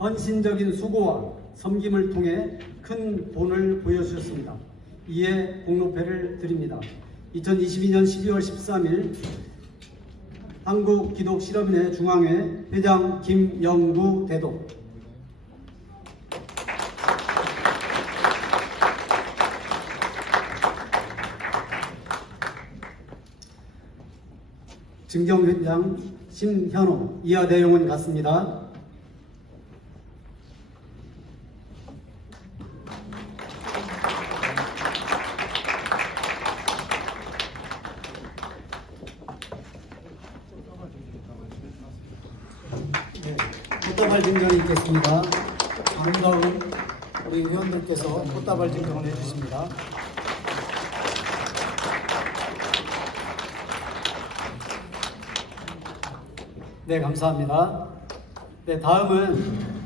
헌신적인 수고와 섬김을 통해 큰 본을 보여주셨습니다. 이에 공로패를 드립니다. 2022년 12월 13일 한국기독실업인회 중앙회 회장 김영구 대독 증경회장 신현호 이하 내용은 같습니다. 네, 꽃다발 증정이 있겠습니다. 아름다운 우리 회원들께서 꽃다발 증정을 해주십니다. 네, 감사합니다. 네, 다음은